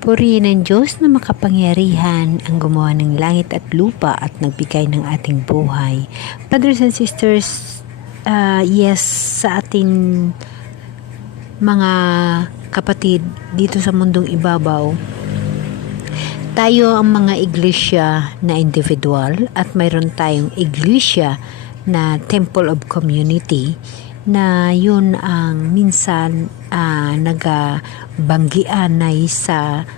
Purihin ang Diyos na makapangyarihan, ang gumawa ng langit at lupa at nagbigay ng ating buhay. Brothers and sisters, yes, sa ating mga kapatid dito sa mundong ibabaw, tayo ang mga iglesia na individual at mayroon tayong iglesia na temple of community na yun ang minsan nagabanggian ay sa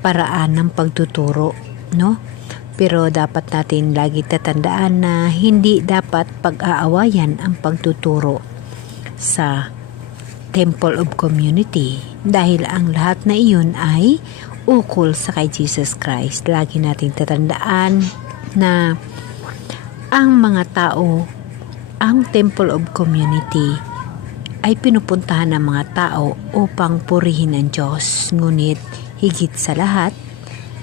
paraan ng pagtuturo, no? Pero dapat natin lagi tatandaan na hindi dapat pag-aawayan ang pagtuturo sa temple of community dahil ang lahat na iyon ay ukol sa kay Jesus Christ. Lagi nating tatandaan na ang mga tao, ang temple of community ay pinupuntahan ng mga tao upang purihin ang Diyos. Ngunit higit sa lahat,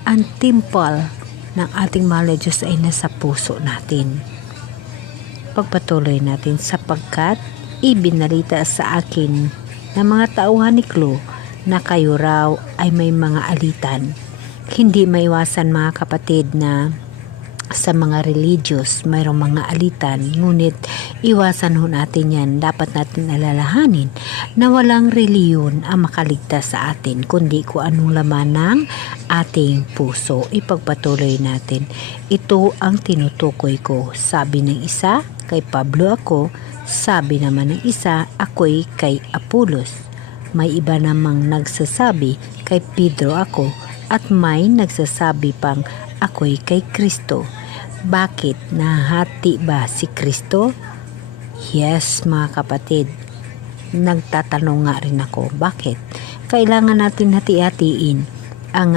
ang temple ng ating mahal na Diyos ay nasa puso natin. Pagpatuloy natin sapagkat ibinalita sa akin ng mga tauhan ni Chloe na kayo raw ay may mga alitan. Hindi maiwasan mga kapatid na sa mga religious mayroong mga alitan, ngunit iwasan ho natin yan. Dapat natin alalahanin na walang reliyon ang makaligtas sa atin kundi kung anong laman ng ating puso. Ipagpatuloy natin. Ito ang tinutukoy ko. Sabi ng isa, kay Pablo ako. Sabi naman ng isa, ako'y kay Apolos. May iba namang nagsasabi, kay Pedro ako. At may nagsasabi pang, ako'y kay Kristo. Bakit? Nahati ba si Kristo? Yes, mga kapatid. Nagtatanong nga rin ako. Bakit? Kailangan natin hati-hatiin ang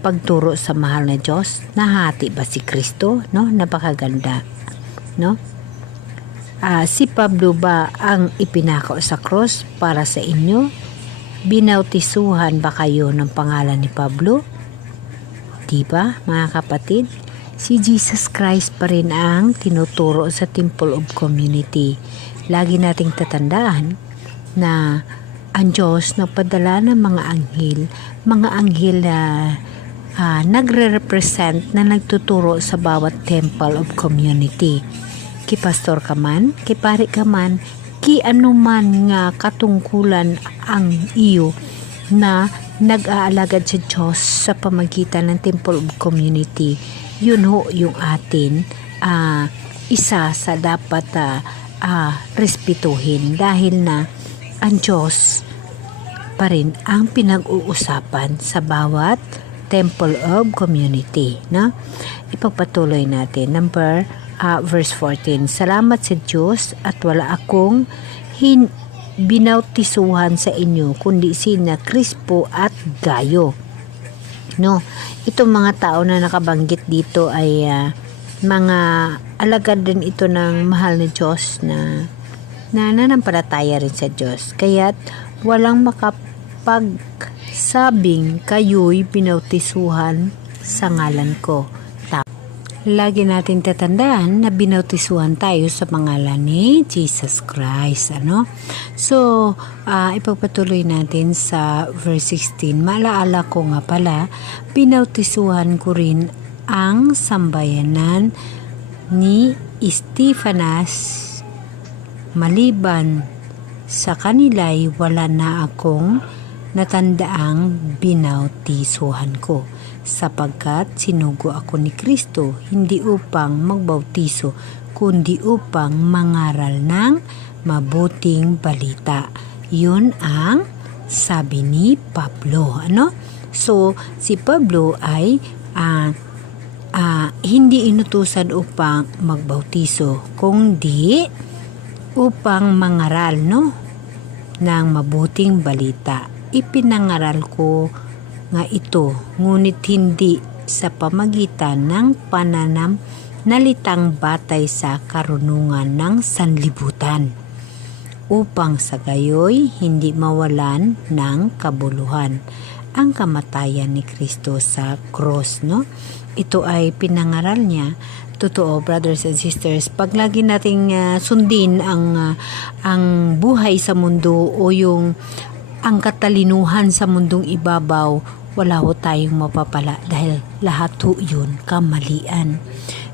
pagturo sa mahal na Diyos. Nahati ba si Kristo? No? Napakaganda. No? Si Pablo ba ang ipinako sa cross para sa inyo? Binautisuhan ba kayo ng pangalan ni Pablo? Diba, mga kapatid? Si Jesus Christ pa rin ang tinuturo sa temple of community. Lagi nating tatandaan na ang Diyos nagpadala ng mga anghel na nagre-represent na nagtuturo sa bawat temple of community. Ki pastor ka man, ki pari ka man, ki anuman nga katungkulan ang iyo na nag-aalagad sa Diyos sa pamagitan ng temple of community. Yun ho yung atin isa sa dapat respetuhin dahil na ang Diyos pa rin ang pinag-uusapan sa bawat temple of community, no? Ipagpatuloy natin. Verse 14. Salamat sa Diyos at wala akong binautisuhan sa inyo kundi sina Crispo at Gayo. No, itong mga tao na nakabanggit dito ay mga alagad din ito ng mahal na Diyos na nanampalataya rin sa Diyos. Kaya't walang makapagsabing kayo'y binautisuhan sa ngalan ko. Lagi natin tatandaan na binautisuhan tayo sa pangalan ni Jesus Christ. So, ipagpatuloy natin sa verse 16. Maalaala ko nga pala, binautisuhan ko rin ang sambayanan ni Estefanas. Maliban sa kanila'y wala na akong natandaang binautisuhan ko. Sapagkat sinugo ako ni Kristo hindi upang magbautiso kundi upang mangaral ng mabuting balita. Yun ang sabi ni Pablo. So si Pablo ay hindi inutusan upang magbautiso kundi upang mangaral ng mabuting balita. Ipinangaral ko nga ito, ngunit hindi sa pamagitan ng pananalitang batay sa karunungan ng sanlibutan, upang sa gayoy hindi mawalan ng kabuluhan ang kamatayan ni Kristo sa cross. Ito ay pinangaral niya. Totoo, brothers and sisters, pag lagi nating sundin ang buhay sa mundo o ang katalinuhan sa mundong ibabaw wala ho tayong mapapala dahil lahat ho yun kamalian.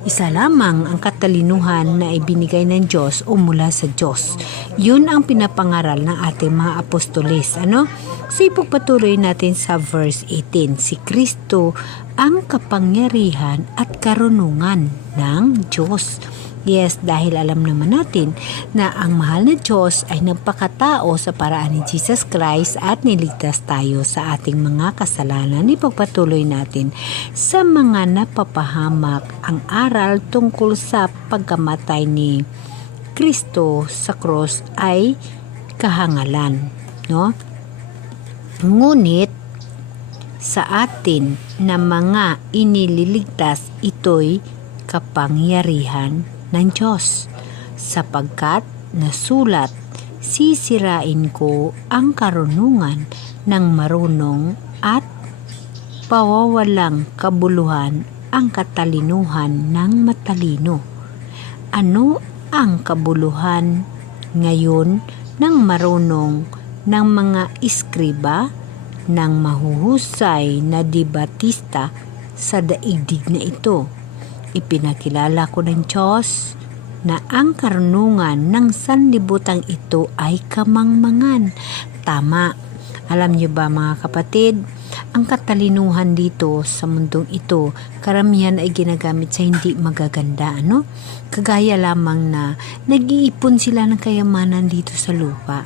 Isa lamang ang katalinuhan na ibinigay ng Diyos o mula sa Diyos. Yun ang pinapangaral ng ating mga apostoles. So ipagpatuloy natin sa verse 18. Si Kristo ang kapangyarihan at karunungan ng Diyos. Yes, dahil alam naman natin na ang mahal na Diyos ay nagpakatao sa paraan ni Jesus Christ at niligtas tayo sa ating mga kasalanan. Ipagpatuloy natin sa mga napapahamak ang aral tungkol sa pagkamatay ni Kristo sa cross ay kahangalan, no? Ngunit sa atin na mga inililigtas, ito'y kapangyarihan ng Diyos, sapagkat nasulat, sisirain ko ang karunungan ng marunong at pawawalang kabuluhan ang katalinuhan ng matalino. Ano ang kabuluhan ngayon ng marunong ng mga iskriba, ng mahuhusay na debatista sa daigdig na ito? Ipinakilala ko ng Diyos na ang karunungan ng sanlibutang ito ay kamangmangan. Tama. Alam niyo ba mga kapatid, ang katalinuhan dito sa mundong ito, karamihan ay ginagamit sa hindi magaganda, Kagaya lamang na nag-iipon sila ng kayamanan dito sa lupa.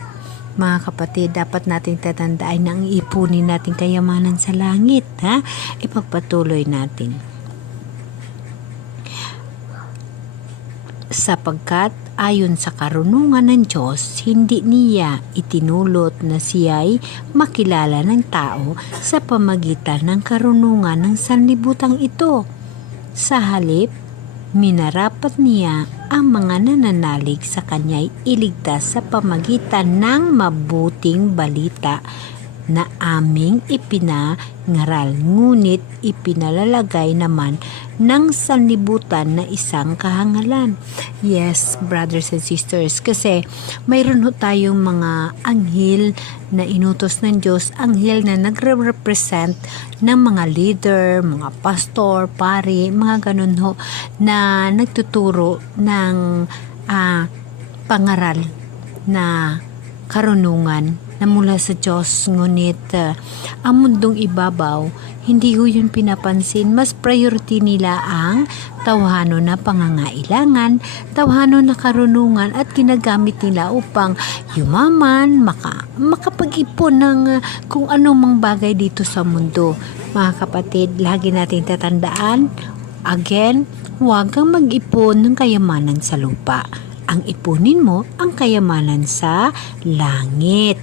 Mga kapatid, dapat nating tatandaan na ang iipunin natin kayamanan sa langit, Ipagpatuloy natin. Sapagkat ayon sa karunungan ng Diyos, hindi niya itinulot na siya'y makilala ng tao sa pamagitan ng karunungan ng sanlibutang ito. Sa halip, minarapat niya ang mga nananalig sa kanya'y iligtas sa pamagitan ng mabuting balita na aming ipinangaral, ngunit ipinalalagay naman ng sanlibutan na isang kahangalan. Yes, brothers and sisters, kasi mayroon ho tayong mga anghel na inutos ng Diyos, anghel na nagre-represent ng mga leader, mga pastor, pari, mga ganun ho, na nagtuturo ng pangaral na karunungan na mula sa Diyos. Ngunit ang mundong ibabaw, hindi ho yun pinapansin. Mas priority nila ang tawhano na pangangailangan, tawhano na karunungan, at ginagamit nila upang yumaman, makapag-ipon ng kung anumang bagay dito sa mundo. Mga kapatid, lagi natin tatandaan, again, huwag kang mag-ipon ng kayamanan sa lupa. Ang ipunin mo ang kayamanan sa langit,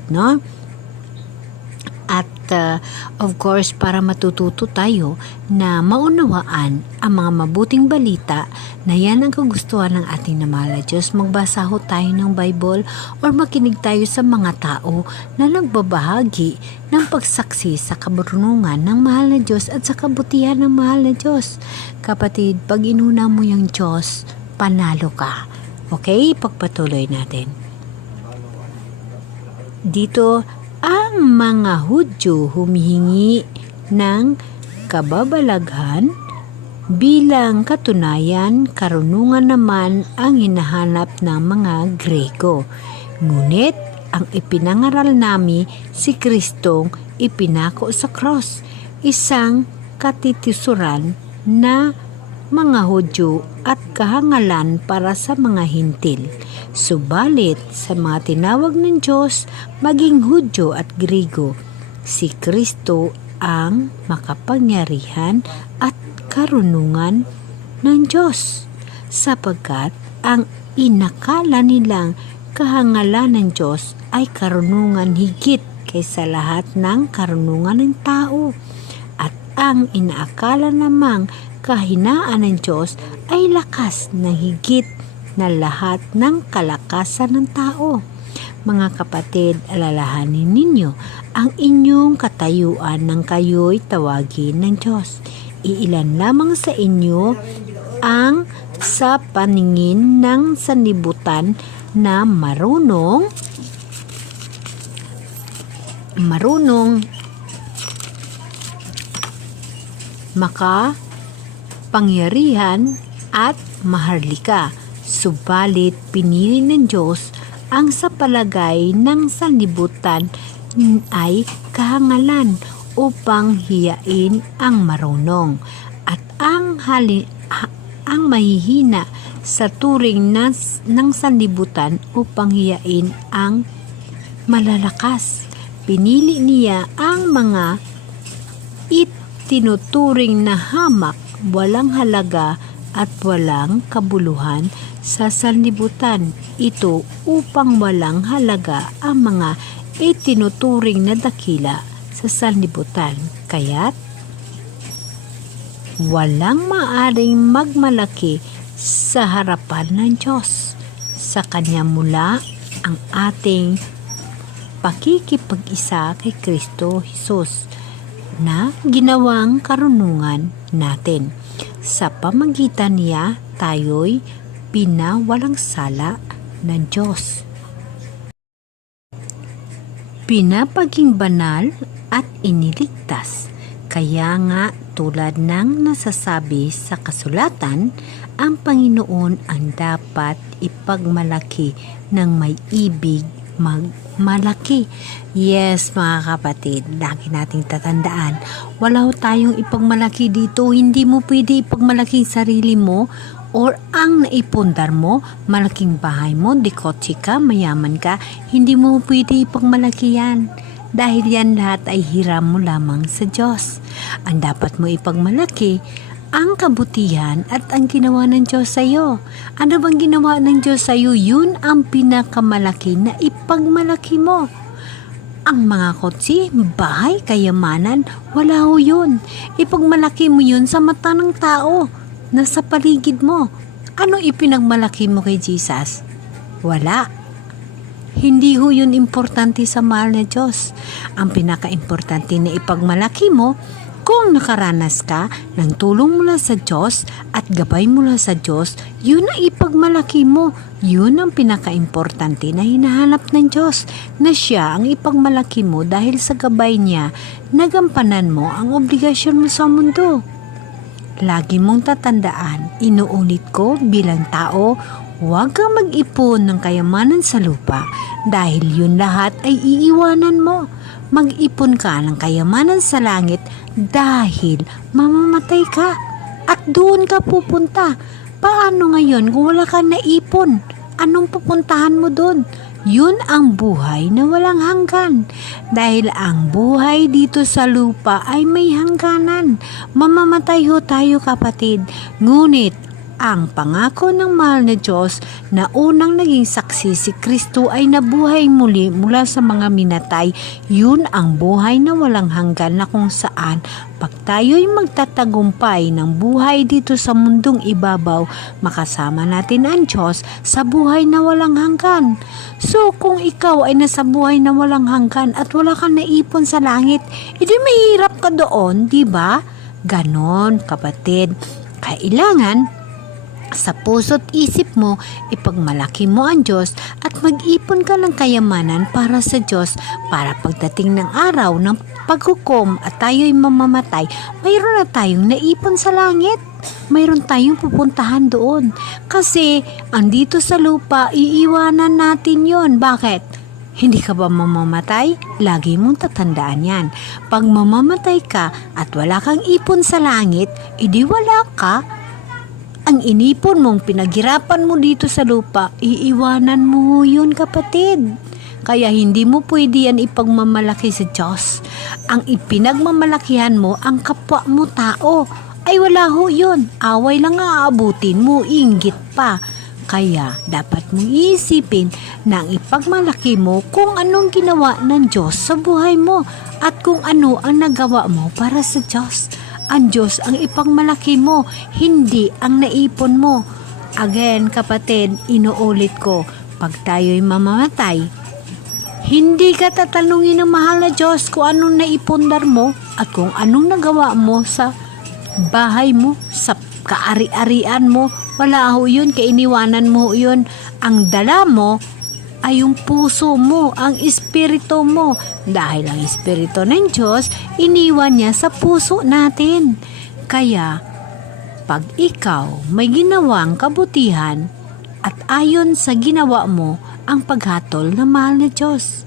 At of course, para matututo tayo na maunawaan ang mga mabuting balita na yan ang kagustuhan ng ating na mahal na Diyos, magbasa ho tayo ng Bible or makinig tayo sa mga tao na nagbabahagi ng pagsaksi sa kaburunungan ng mahal na Diyos at sa kabutihan ng mahal na Diyos. Kapatid, pag inuna mo yung Diyos, panalo ka. Okay, pagpatuloy natin. Dito, ang mga Hudyo humihingi ng kababalaghan, bilang katunayan, karunungan naman ang hinahanap ng mga Grego. Ngunit, ang ipinangaral nami si Kristong ipinako sa cross, isang katitisuran na mga Hudyo at kahangalan para sa mga hintil. Subalit sa mga tinawag ng Diyos, maging Hudyo at Grego, si Kristo ang makapangyarihan at karunungan ng Diyos, sapagkat ang inakala nilang kahangalan ng Diyos ay karunungan higit kaysa lahat ng karunungan ng tao, at ang inaakala namang kahinaan ng Diyos ay lakas na higit na lahat ng kalakasan ng tao. Mga kapatid, alalahanin ninyo ang inyong katayuan nang kayo'y tawagin ng Diyos. Iilan lamang sa inyo ang sa paningin ng sanlibutan na marunong makapangyarihan at maharlika. Subalit pinili ng Diyos ang sa palagay ng sanlibutan ay kahangalan upang hiyain ang marunong at ang mahihina sa turing ng sanlibutan upang hiyain ang malalakas. Pinili niya ang mga itinuturing na hamak, walang halaga at walang kabuluhan sa sanlibutan. Ito upang walang halaga ang mga itinuturing na dakila sa sanlibutan. Kaya't walang maaring magmalaki sa harapan ng Diyos. Sa Kanya mula ang ating pakikipag-isa kay Kristo Jesus na ginawang karunungan natin. Sa pamagitan niya, tayo'y pinawalang sala ng Diyos. Pinapaging banal at iniligtas. Kaya nga tulad ng nasasabi sa kasulatan, ang Panginoon ang dapat ipagmalaki ng may ibig magmalaki. Yes, mga kapatid, lagi nating tatandaan, wala tayong ipagmalaki dito. Hindi mo pwede ipagmalaki sarili mo or ang naipundar mo, malaking bahay mo, dekotse ka, mayaman ka. Hindi mo pwede ipagmalaki yan. Dahil yan lahat ay hiram mo lamang sa Diyos. Ang dapat mo ipagmalaki, ang kabutihan at ang ginawa ng Diyos sa iyo. Ano bang ginawa ng Diyos sa iyo? Yun ang pinakamalaki na ipagmalaki mo. Ang mga kotse, bahay, kayamanan, wala ho yun. Ipagmalaki mo yun sa mata ng tao na sa paligid mo. Ano ipinagmalaki mo kay Jesus? Wala. Hindi ho yun importante sa mahal na Diyos. Ang pinaka-importante na ipagmalaki mo, kung nakaranas ka ng tulong mula sa Diyos at gabay mula sa Diyos, yun ang ipagmalaki mo. Yun ang pinaka-importante na hinahanap ng Diyos, na siya ang ipagmalaki mo dahil sa gabay niya, nagampanan mo ang obligasyon mo sa mundo. Lagi mong tatandaan, inuulit ko bilang tao, huwag kang mag-ipon ng kayamanan sa lupa dahil yun lahat ay iiwanan mo. Mag-ipon ka ng kayamanan sa langit dahil mamamatay ka at doon ka pupunta. Paano ngayon kung wala kang naipon? Anong pupuntahan mo doon? Yun ang buhay na walang hanggan. Dahil ang buhay dito sa lupa ay may hangganan. Mamamatay ho tayo, kapatid. Ngunit ang pangako ng mahal na Diyos na unang naging saksi si Kristo ay nabuhay muli mula sa mga minatay. Yun ang buhay na walang hanggan na kung saan pag tayo'y magtatagumpay ng buhay dito sa mundong ibabaw, makasama natin ang Diyos sa buhay na walang hanggan. So kung ikaw ay nasa buhay na walang hanggan at wala kang naipon sa langit, edi mahirap ka doon, di ba? Ganon, kapatid. Kailangan sa puso't isip mo, ipagmalaki mo ang Diyos at mag-ipon ka ng kayamanan para sa Diyos para pagdating ng araw ng paghukom at tayo'y mamamatay, mayroon na tayong naipon sa langit. Mayroon tayong pupuntahan doon. Kasi andito sa lupa, iiwanan natin yon. Bakit? Hindi ka ba mamamatay? Lagi mong tatandaan yan. Pag mamamatay ka at wala kang ipon sa langit, edi wala ka. Ang inipon mong pinaghirapan mo dito sa lupa, iiwanan mo yun, kapatid. Kaya hindi mo pwede yan ipagmamalaki sa Diyos. Ang ipinagmamalakihan mo, ang kapwa mo tao, ay wala ho yun. Away lang aabutin mo, inggit pa. Kaya dapat mong iisipin na ang ipagmalaki mo kung anong ginawa ng Diyos sa buhay mo at kung ano ang nagawa mo para sa Diyos. Ang Diyos ang ipagmalaki mo, hindi ang naipon mo. Again, kapatid, inuulit ko, pag tayo'y mamamatay, hindi ka tatanungin ng mahal na Diyos kung anong naipundar mo at kung anong nagawa mo sa bahay mo, sa kaari-arian mo. Wala ho yun, kainiwanan mo yun. Ang dala mo ay yung puso mo, ang espiritu mo. Dahil ang espiritu ng Diyos, iniwan niya sa puso natin. Kaya, pag ikaw may ginawang kabutihan at ayon sa ginawa mo ang paghatol ng mahal na Diyos.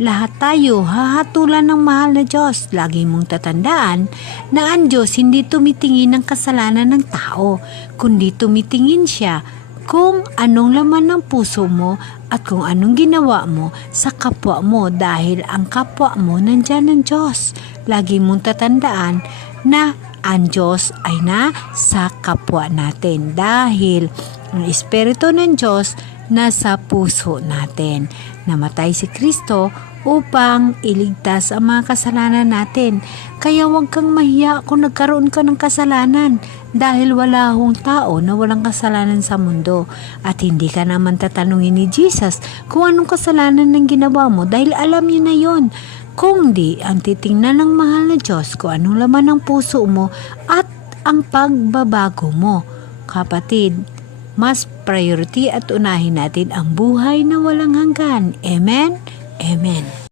Lahat tayo hahatulan ng mahal na Diyos. Lagi mong tatandaan na ang Diyos hindi tumitingin ng kasalanan ng tao, kundi tumitingin siya kung anong laman ng puso mo at kung anong ginawa mo sa kapwa mo, dahil ang kapwa mo nandyan ng Diyos. Lagi mong tatandaan na ang Diyos ay nasa kapwa natin, dahil ang Espiritu ng Diyos nasa puso natin. Namatay si Kristo upang iligtas ang mga kasalanan natin. Kaya huwag kang mahiya kung nagkaroon ka ng kasalanan, dahil wala hong tao na walang kasalanan sa mundo. At hindi ka naman tatanungin ni Jesus kung anong kasalanan ng ginawa mo, dahil alam niya na yon. Kung di, ang titingnan ng mahal na Diyos kung anong laman ng puso mo at ang pagbabago mo. Kapatid, mas priority at unahin natin ang buhay na walang hanggan. Amen? Amen.